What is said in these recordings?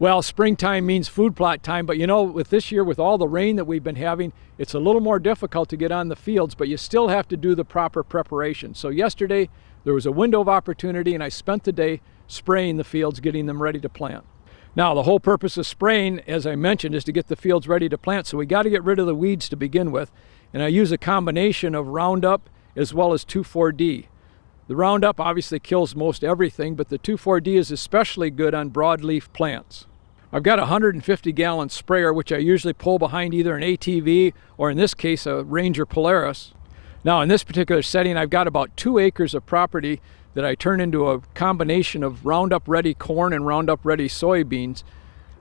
Well, springtime means food plot time, but you know, with this year, with all the rain that we've been having, it's a little more difficult to get on the fields, but you still have to do the proper preparation. So yesterday, there was a window of opportunity and I spent the day spraying the fields, getting them ready to plant. Now, the whole purpose of spraying, as I mentioned, is to get the fields ready to plant, so we got to get rid of the weeds to begin with. And I use a combination of Roundup as well as 2,4-D. The Roundup obviously kills most everything, but the 2,4-D is especially good on broadleaf plants. I've got a 150-gallon sprayer, which I usually pull behind either an ATV or in this case a Ranger Polaris. Now in this particular setting, I've got about 2 acres of property that I turn into a combination of Roundup Ready corn and Roundup Ready soybeans.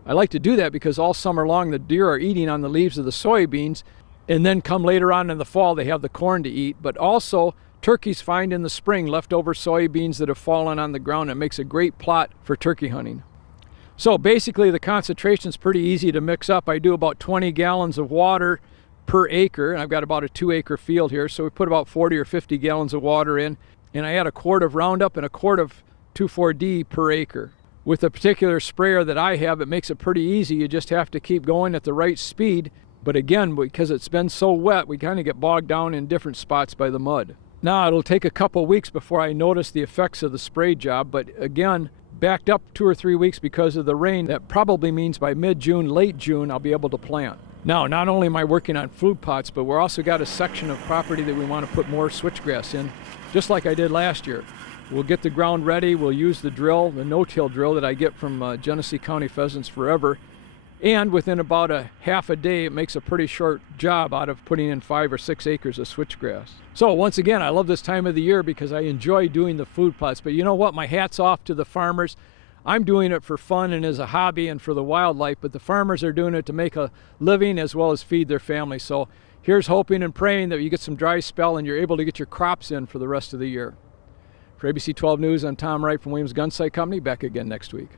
I like to do that because all summer long the deer are eating on the leaves of the soybeans, and then come later on in the fall they have the corn to eat, but also turkeys find in the spring leftover soybeans that have fallen on the ground. It makes a great plot for turkey hunting. So basically the concentration is pretty easy to mix up. I do about 20 gallons of water per acre, and I've got about a 2-acre field here, so we put about 40 or 50 gallons of water in, and I add a quart of Roundup and a quart of 2,4-D per acre. With a particular sprayer that I have, it makes it pretty easy. You just have to keep going at the right speed, but again, because it's been so wet, we kind of get bogged down in different spots by the mud. Now it'll take a couple weeks before I notice the effects of the spray job, but again, backed up 2 or 3 weeks because of the rain. That probably means by mid-June, late June, I'll be able to plant. Now, not only am I working on food plots, but we're also got a section of property that we want to put more switchgrass in, just like I did last year. We'll get the ground ready, we'll use the drill, the no-till drill that I get from Genesee County Pheasants Forever, and within about a half a day, it makes a pretty short job out of putting in 5 or 6 acres of switchgrass. So once again, I love this time of the year because I enjoy doing the food plots, but you know what? My hat's off to the farmers. I'm doing it for fun and as a hobby and for the wildlife, but the farmers are doing it to make a living as well as feed their family. So here's hoping and praying that you get some dry spell and you're able to get your crops in for the rest of the year. For ABC 12 News, I'm Tom Wright from Williams Gun Sight Company, back again next week.